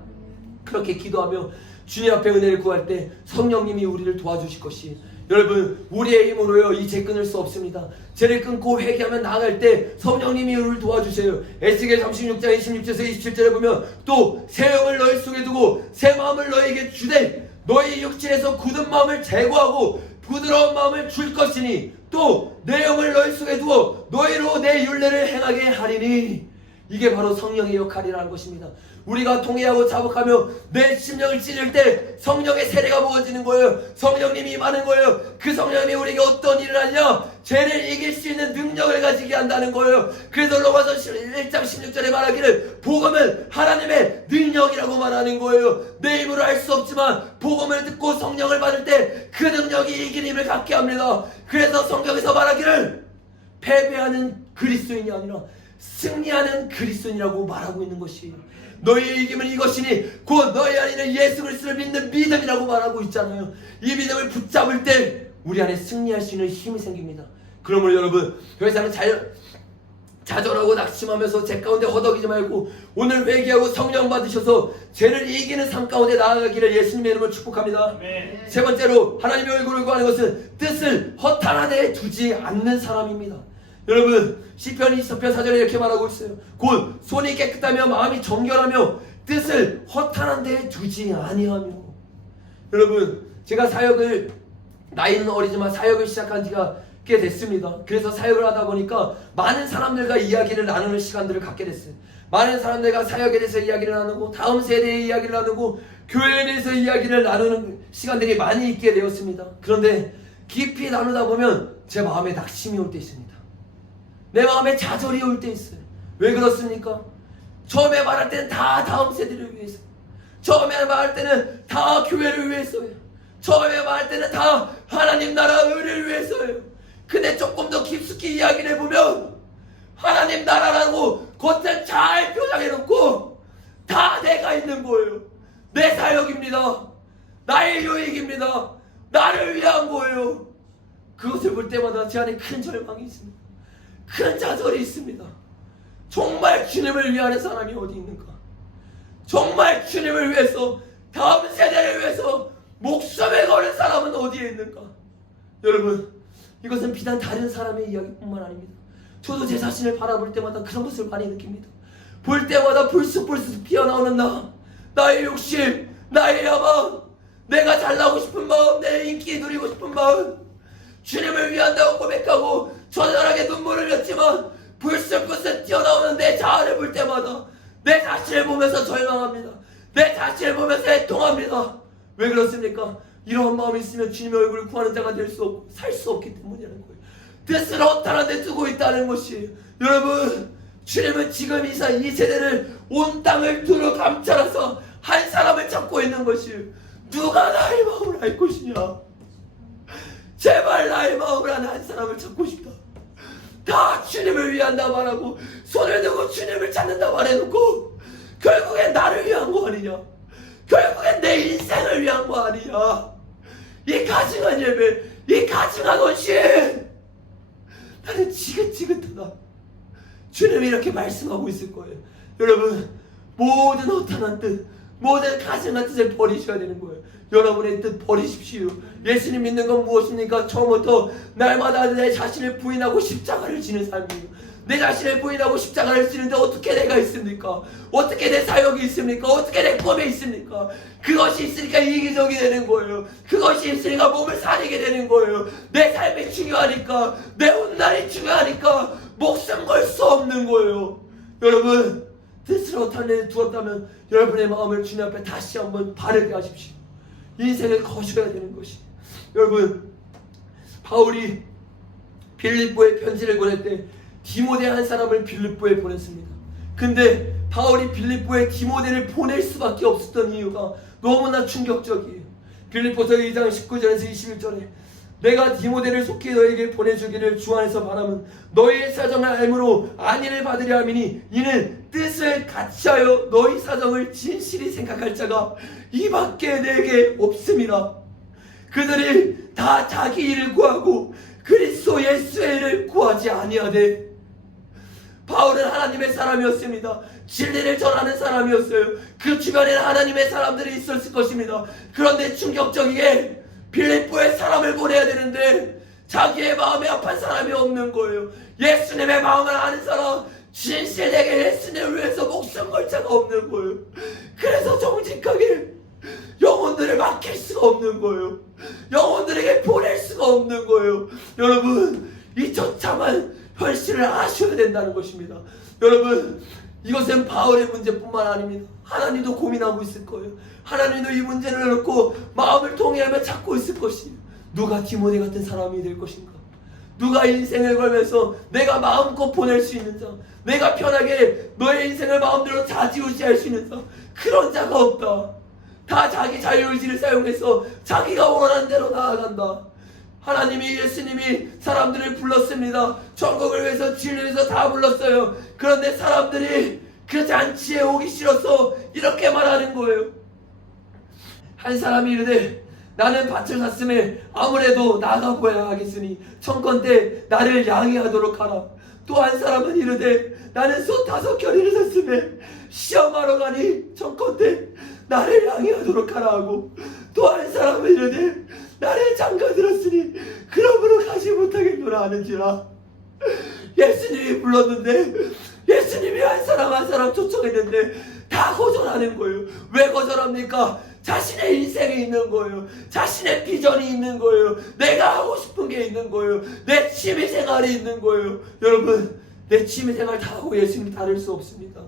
그렇게 기도하며 주님 앞에 은혜를 구할 때 성령님이 우리를 도와주실 것이, 여러분, 우리의 힘으로요 이 죄 끊을 수 없습니다. 죄를 끊고 회개하며 나아갈 때 성령님이 우리를 도와주세요. 에스겔 36장 26절에서 27절에 보면 또 새 영을 너희 속에 두고 새 마음을 너희에게 주되 너희 육체에서 굳은 마음을 제거하고 부드러운 마음을 줄 것이니 또 내 영을 너희 속에 두어 너희로 내 율례를 행하게 하리니. 이게 바로 성령의 역할이라는 것입니다. 우리가 통회하고 자복하며 내 심령을 찢을 때 성령의 세례가 부어지는 거예요. 성령님이 임하는 거예요. 그 성령님이 우리에게 어떤 일을 하냐? 죄를 이길 수 있는 능력을 가지게 한다는 거예요. 그래서 로마서 1장 16절에 말하기를 복음은 하나님의 능력이라고 말하는 거예요. 내 힘으로 할 수 없지만 복음을 듣고 성령을 받을 때 그 능력이 이긴 힘을 갖게 합니다. 그래서 성경에서 말하기를 패배하는 그리스도인이 아니라 승리하는 그리스도인이라고 말하고 있는 것이에요. 너희의 이김은 이것이니 곧 너희 안에는 예수 그리스도를 믿는 믿음이라고 말하고 있잖아요. 이 믿음을 붙잡을 때 우리 안에 승리할 수 있는 힘이 생깁니다. 그러므로 여러분, 더 이상은 좌절하고 낙심하면서 죄 가운데 허덕이지 말고 오늘 회개하고 성령 받으셔서 죄를 이기는 삶 가운데 나아가기를 예수님의 이름으로 축복합니다. 세 번째로 하나님의 얼굴을 구하는 것은 뜻을 허탄하게 두지 않는 사람입니다. 여러분, 시편 24편 4절에 이렇게 말하고 있어요. 곧 손이 깨끗하며 마음이 정결하며 뜻을 허탄한 데 두지 아니하며. 여러분, 제가 사역을, 나이는 어리지만 사역을 시작한 지가 꽤 됐습니다. 그래서 사역을 하다 보니까 많은 사람들과 이야기를 나누는 시간들을 갖게 됐어요. 많은 사람들과 사역에 대해서 이야기를 나누고 다음 세대의 이야기를 나누고 교회에 대해서 이야기를 나누는 시간들이 많이 있게 되었습니다. 그런데 깊이 나누다 보면 제 마음에 낙심이 올 때 있습니다. 내 마음에 좌절이 올 때 있어요. 왜 그렇습니까? 처음에 말할 때는 다 다음 세대를 위해서, 처음에 말할 때는 다 교회를 위해서예요. 처음에 말할 때는 다 하나님 나라 의를 위해서예요. 근데 조금 더 깊숙이 이야기를 해보면 하나님 나라라고 겉을 잘 표장해놓고 다 내가 있는 거예요. 내 사역입니다. 나의 유익입니다. 나를 위한 거예요. 그것을 볼 때마다 제 안에 큰 절망이 있습니다. 큰 좌절이 있습니다. 정말 주님을 위하는 사람이 어디 있는가? 정말 주님을 위해서, 다음 세대를 위해서 목숨을 거는 사람은 어디에 있는가? 여러분, 이것은 비단 다른 사람의 이야기뿐만 아닙니다. 저도 제 자신을 바라볼 때마다 그런 것을 많이 느낍니다. 볼 때마다 불쑥불쑥 피어나오는 나의 욕심, 나의 야망, 내가 잘나고 싶은 마음, 내 인기 누리고 싶은 마음, 주님을 위한다고 고백하고 처절하게 눈물을 흘렸지만 불쑥불쑥 튀어나오는 내 자아를 볼 때마다 내 자신을 보면서 절망합니다. 내 자신을 보면서 애통합니다. 왜 그렇습니까? 이러한 마음이 있으면 주님의 얼굴을 구하는 자가 될 수 없고 살 수 없기 때문이라는 거예요. 뜻을 허탄한 데 두고 있다는 것이, 여러분, 주님은 지금 이 세대를 온 땅을 두루 감찰해서 한 사람을 찾고 있는 것이, 누가 나의 마음을 알 것이냐. 제발 나의 마음을 아는 한 사람을 찾고 싶다. 다 주님을 위한다 말하고 손을 들고 주님을 찾는다 말해놓고 결국엔 나를 위한 거 아니냐, 결국엔 내 인생을 위한 거 아니냐. 이 가증한 예배, 이 가증한 헌신, 나는 지긋지긋하다. 주님이 이렇게 말씀하고 있을 거예요. 여러분, 모든 허탄한 뜻, 모든 가증한 뜻을 버리셔야 되는 거예요. 여러분의 뜻 버리십시오. 예수님 믿는 건 무엇입니까? 처음부터 날마다 내 자신을 부인하고 십자가를 지는 삶이에요. 내 자신을 부인하고 십자가를 지는데 어떻게 내가 있습니까? 어떻게 내 사역이 있습니까? 어떻게 내 꿈이 있습니까? 그것이 있으니까 이기적이 되는 거예요. 그것이 있으니까 몸을 사리게 되는 거예요. 내 삶이 중요하니까, 내 훗날이 중요하니까 목숨 걸 수 없는 거예요. 여러분, 뜻을 허탄 데 두었다면 여러분의 마음을 주님 앞에 다시 한번 바르게 하십시오. 인생을 거셔야 되는 것이, 여러분, 바울이 빌립보에 편지를 보낼 때 디모데 한 사람을 빌립보에 보냈습니다. 근데 바울이 빌립보에 디모데를 보낼 수밖에 없었던 이유가 너무나 충격적이에요. 빌립보서 2장 19절에서 21절에 내가 디모데를 속히 너에게 보내주기를 주 안에서 바람은 너희의 사정을 알므로 안위를 받으려 함이니 이는 뜻을 같이하여 너희 사정을 진실히 생각할 자가 이밖에 내게 없음이라. 그들이 다 자기 일을 구하고 그리스도 예수의 일을 구하지 아니하되. 바울은 하나님의 사람이었습니다. 진리를 전하는 사람이었어요. 그 주변에는 하나님의 사람들이 있었을 것입니다. 그런데 충격적이게 빌립보에 사람을 보내야 되는데 자기의 마음에 합한 사람이 없는 거예요. 예수님의 마음을 아는 사람, 진실되게 예수님을 위해서 목숨 걸 자가 없는 거예요. 그래서 정직하게 영혼들을 맡길 수가 없는 거예요. 영혼들에게 보낼 수가 없는 거예요. 여러분, 이 처참한 현실을 아셔야 된다는 것입니다. 여러분, 이것은 바울의 문제뿐만 아닙니다. 하나님도 고민하고 있을 거예요. 하나님도 이 문제를 놓고 마음을 통해하며 찾고 있을 것이에요. 누가 디모데 같은 사람이 될 것인가? 누가 인생을 걸면서 내가 마음껏 보낼 수 있는 자, 내가 편하게 너의 인생을 마음대로 좌지우지할 수 있는 자, 그런 자가 없다. 다 자기 자유의지를 사용해서 자기가 원하는 대로 나아간다. 하나님이, 예수님이 사람들을 불렀습니다. 천국을 위해서, 진리를 위해서 다 불렀어요. 그런데 사람들이 그 잔치에 오기 싫어서 이렇게 말하는 거예요. 한 사람이 이르되 나는 밭을 샀음에 아무래도 나가보아야 하겠으니 청컨대 나를 양해하도록 하라. 또 한 사람은 이르되 나는 소 5겨리를 샀음에 시험하러 가니 청컨대 나를 양해하도록 하라 하고, 또 한 사람은 이르되 나를 장가 들었으니 그러므로 가지 못하겠노라 하는지라. 예수님이 불렀는데, 예수님이 한 사람 한 사람 초청했는데 다 거절하는 거예요. 왜 거절합니까? 자신의 인생이 있는 거예요. 자신의 비전이 있는 거예요. 내가 하고 싶은 게 있는 거예요. 내 취미생활이 있는 거예요. 여러분, 내 취미생활 다 하고 예수님 따를 수 없습니다.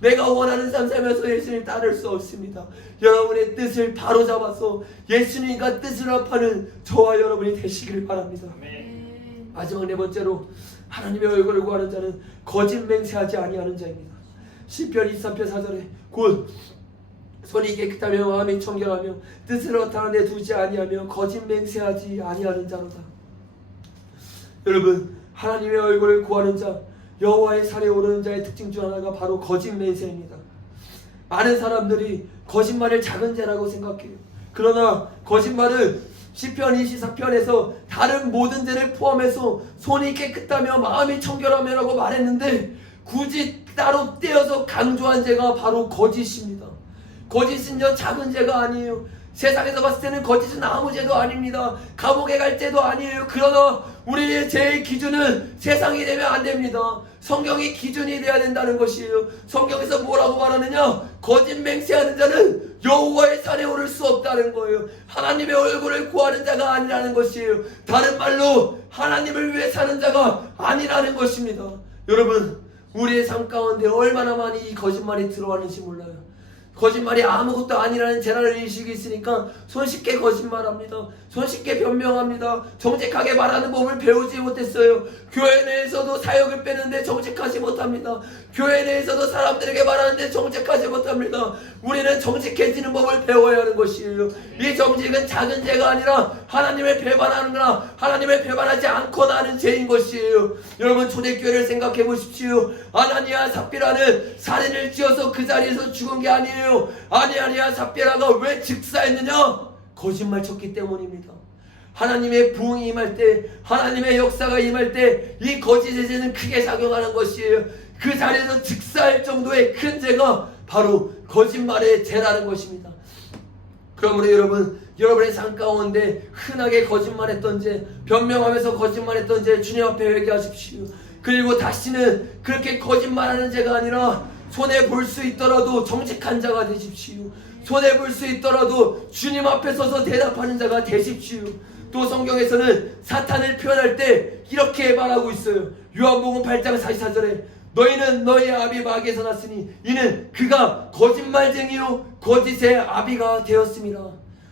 내가 원하는 삶 살면서 예수님 따를 수 없습니다. 여러분의 뜻을 바로잡아서 예수님과 뜻을 합하는 저와 여러분이 되시기를 바랍니다. 마지막 4번째로, 하나님의 얼굴을 구하는 자는 거짓 맹세하지 아니하는 자입니다. 시편 23편 4절에 곧 손이 깨끗하며 마음이 청결하며 뜻을 허탄한 데 두지 아니하며 거짓 맹세하지 아니하는 자로다. 여러분, 하나님의 얼굴을 구하는 자, 여호와의 산에 오르는 자의 특징 중 하나가 바로 거짓 맹세입니다. 많은 사람들이 거짓말을 작은 죄라고 생각해요. 그러나 거짓말은 시편 24편에서 다른 모든 죄를 포함해서 손이 깨끗하며 마음이 청결하며라고 말했는데, 굳이 따로 떼어서 강조한 죄가 바로 거짓입니다. 거짓은요, 작은 죄가 아니에요. 세상에서 봤을 때는 거짓은 아무 죄도 아닙니다. 감옥에 갈 죄도 아니에요. 그러나 우리의 죄의 기준은 세상이 되면 안 됩니다. 성경이 기준이 돼야 된다는 것이에요. 성경에서 뭐라고 말하느냐? 거짓 맹세하는 자는 여호와의 산에 오를 수 없다는 거예요. 하나님의 얼굴을 구하는 자가 아니라는 것이에요. 다른 말로 하나님을 위해 사는 자가 아니라는 것입니다. 여러분, 우리의 삶 가운데 얼마나 많이 이 거짓말이 들어왔는지 몰라요. 거짓말이 아무것도 아니라는 재난을 인식이 있으니까 손쉽게 거짓말합니다. 손쉽게 변명합니다. 정직하게 말하는 법을 배우지 못했어요. 교회 내에서도 사역을 빼는데 정직하지 못합니다. 교회 내에서도 사람들에게 말하는데 정직하지 못합니다. 우리는 정직해지는 법을 배워야 하는 것이에요. 이 정직은 작은 죄가 아니라 하나님을 배반하는 거나 하나님을 배반하지 않거나 하는 죄인 것이에요. 여러분, 초대교회를 생각해 보십시오. 아나니아 삽비라는 살인을 지어서 그 자리에서 죽은 게 아니에요. 아나니아 삽비라가 왜 즉사했느냐? 거짓말 쳤기 때문입니다. 하나님의 부흥이 임할 때, 하나님의 역사가 임할 때 이 거짓의 죄는 크게 작용하는 것이에요. 그 자리에서 즉사할 정도의 큰 죄가 바로 거짓말의 죄라는 것입니다. 그러므로 여러분, 여러분의 삶 가운데 흔하게 거짓말했던 죄, 변명하면서 거짓말했던 죄 주님 앞에 회개하십시오. 그리고 다시는 그렇게 거짓말하는 죄가 아니라 손해 볼 수 있더라도 정직한 자가 되십시오. 손해 볼 수 있더라도 주님 앞에 서서 대답하는 자가 되십시오. 또 성경에서는 사탄을 표현할 때 이렇게 말하고 있어요. 요한복음 8장 44절에 너희는 너희의 아비 마귀에서 났으니 이는 그가 거짓말쟁이요 거짓의 아비가 되었습니다.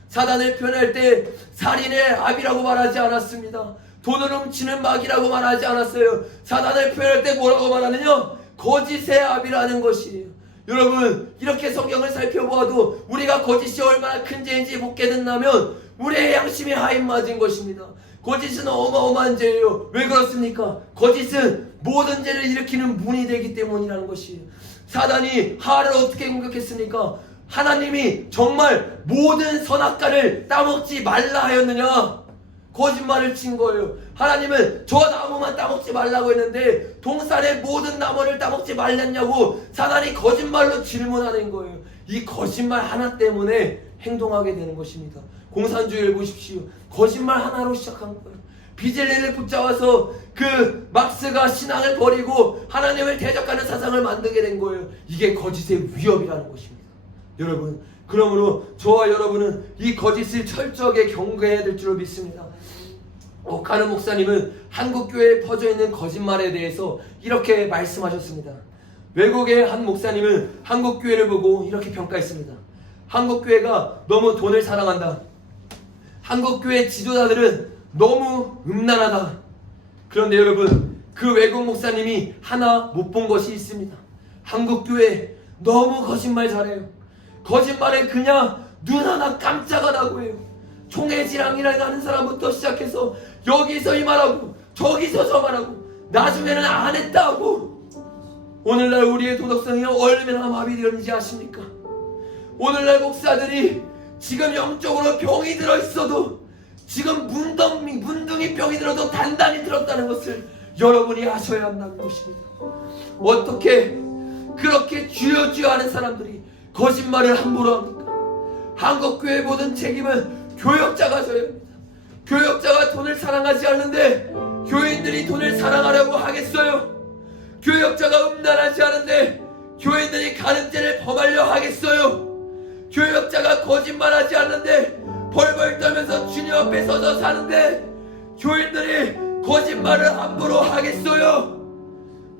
사단을 표현할 때 살인의 아비라고 말하지 않았습니다. 돈을 훔치는 마귀라고 말하지 않았어요. 사단을 표현할 때 뭐라고 말하느냐? 거짓의 아비라는 것이에요. 여러분, 이렇게 성경을 살펴보아도 우리가 거짓이 얼마나 큰 죄인지 못 깨닫나면 우리의 양심이 하인 맞은 것입니다. 거짓은 어마어마한 죄예요. 왜 그렇습니까? 거짓은 모든 죄를 일으키는 문이 되기 때문이라는 것이에요. 사단이 하와를 어떻게 공격했습니까? 하나님이 정말 모든 선악과를 따먹지 말라 하였느냐? 거짓말을 친 거예요. 하나님은 저 나무만 따먹지 말라고 했는데 동산의 모든 나무를 따먹지 말랬냐고 사단이 거짓말로 질문하는 거예요. 이 거짓말 하나 때문에 행동하게 되는 것입니다. 공산주의를 보십시오. 거짓말 하나로 시작한 거예요. 비젤레를 붙잡아서 그 막스가 신앙을 버리고 하나님을 대적하는 사상을 만들게 된 거예요. 이게 거짓의 위협이라는 것입니다. 여러분, 그러므로 저와 여러분은 이 거짓을 철저하게 경계해야 될 줄로 믿습니다. 오카는 목사님은 한국교회에 퍼져있는 거짓말에 대해서 이렇게 말씀하셨습니다. 외국의 한 목사님은 한국교회를 보고 이렇게 평가했습니다. 한국교회가 너무 돈을 사랑한다. 한국교회 지도자들은 너무 음란하다. 그런데 여러분, 그 외국 목사님이 하나 못 본 것이 있습니다. 한국교회 너무 거짓말 잘해요. 거짓말에 그냥 눈 하나 깜짝 안 하고 해요. 총애지랑이라고 하는 사람부터 시작해서 여기서 이 말하고 저기서 저 말하고 나중에는 안 했다 하고. 오늘날 우리의 도덕성이 얼마나 마비되었는지 아십니까? 오늘날 목사들이 지금 영적으로 병이 들어있어도 지금 문둥이 병이 들어도 단단히 들었다는 것을 여러분이 아셔야 한다는 것입니다. 어떻게 그렇게 주여 주여 하는 사람들이 거짓말을 함부로 합니까? 한국교회 모든 책임은 교역자가 져야 합니다. 교역자가 돈을 사랑하지 않는데 교인들이 돈을 사랑하려고 하겠어요? 교역자가 음란하지 않은데 교인들이 가늠죄를 범하려 하겠어요? 교역자가 거짓말하지 않는데 벌벌 떨면서 주님 앞에 서서 사는데 교인들이 거짓말을 함부로 하겠어요?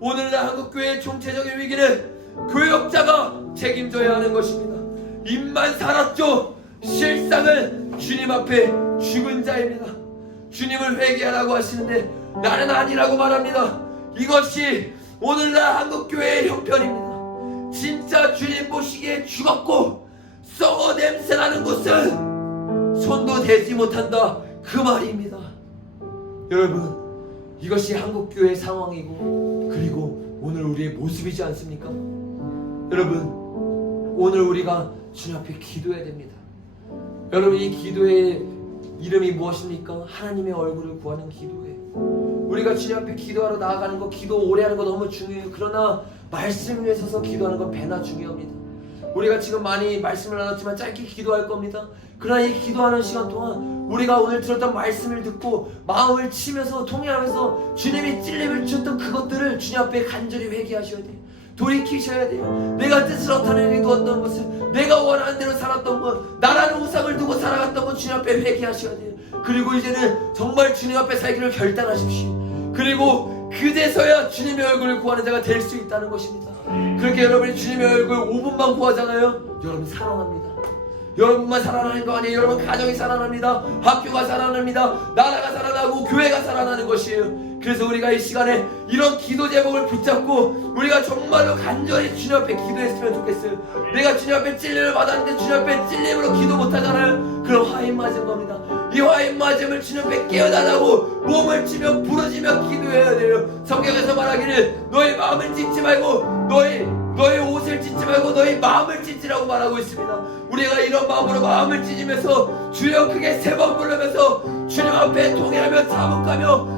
오늘날 한국교회의 총체적인 위기는 교역자가 책임져야 하는 것입니다. 입만 살았죠. 실상은 주님 앞에 죽은 자입니다. 주님을 회개하라고 하시는데 나는 아니라고 말합니다. 이것이 오늘날 한국교회의 형편입니다. 진짜 주님 보시기에 죽었고 썩어 냄새나는 곳은 손도 대지 못한다, 그 말입니다. 여러분, 이것이 한국교회의 상황이고 그리고 오늘 우리의 모습이지 않습니까? 여러분, 오늘 우리가 주님 앞에 기도해야 됩니다. 여러분, 이 기도의 이름이 무엇입니까? 하나님의 얼굴을 구하는 기도예요. 우리가 주님 앞에 기도하러 나아가는 거, 기도 오래 하는 거 너무 중요해요. 그러나 말씀 위에 서서 기도하는 건 배나 중요합니다. 우리가 지금 많이 말씀을 나눴지만 짧게 기도할 겁니다. 그러나 이 기도하는 시간 동안 우리가 오늘 들었던 말씀을 듣고 마음을 치면서 통회하면서 주님이 찔림을 주셨던 그것들을 주님 앞에 간절히 회개하셔야 돼요. 돌이키셔야 돼요. 내가 뜻을 어타내게 두었던 것을, 내가 원하는 대로 살았던 것, 나라는 우상을 두고 살아갔던 것 주님 앞에 회개하셔야 돼요. 그리고 이제는 정말 주님 앞에 살기를 결단하십시오. 그리고 그제서야 주님의 얼굴을 구하는 자가 될 수 있다는 것입니다. 그렇게 여러분이 주님의 얼굴 5분만 구하잖아요. 여러분 살아납니다. 여러분만 살아나는 거 아니에요. 여러분 가정이 살아납니다. 학교가 살아납니다. 나라가 살아나고 교회가 살아나는 것이에요. 그래서 우리가 이 시간에 이런 기도 제목을 붙잡고 우리가 정말로 간절히 주님 앞에 기도했으면 좋겠어요. 내가 주님 앞에 찔림을 받았는데 주님 앞에 찔림으로 기도 못하잖아요. 그럼 화인 맞은 겁니다. 이 화인 맞음을 주님 앞에 깨어달라고 몸을 치며 부르짖며 기도해야 돼요. 성경에서 말하기를 너희 마음을 찢지 말고 너희 옷을 찢지 말고 너희 마음을 찢으라고 말하고 있습니다. 우리가 이런 마음으로 마음을 찢으면서 주여 크게 3번 부르면서 주님 앞에 통회하며 자복하며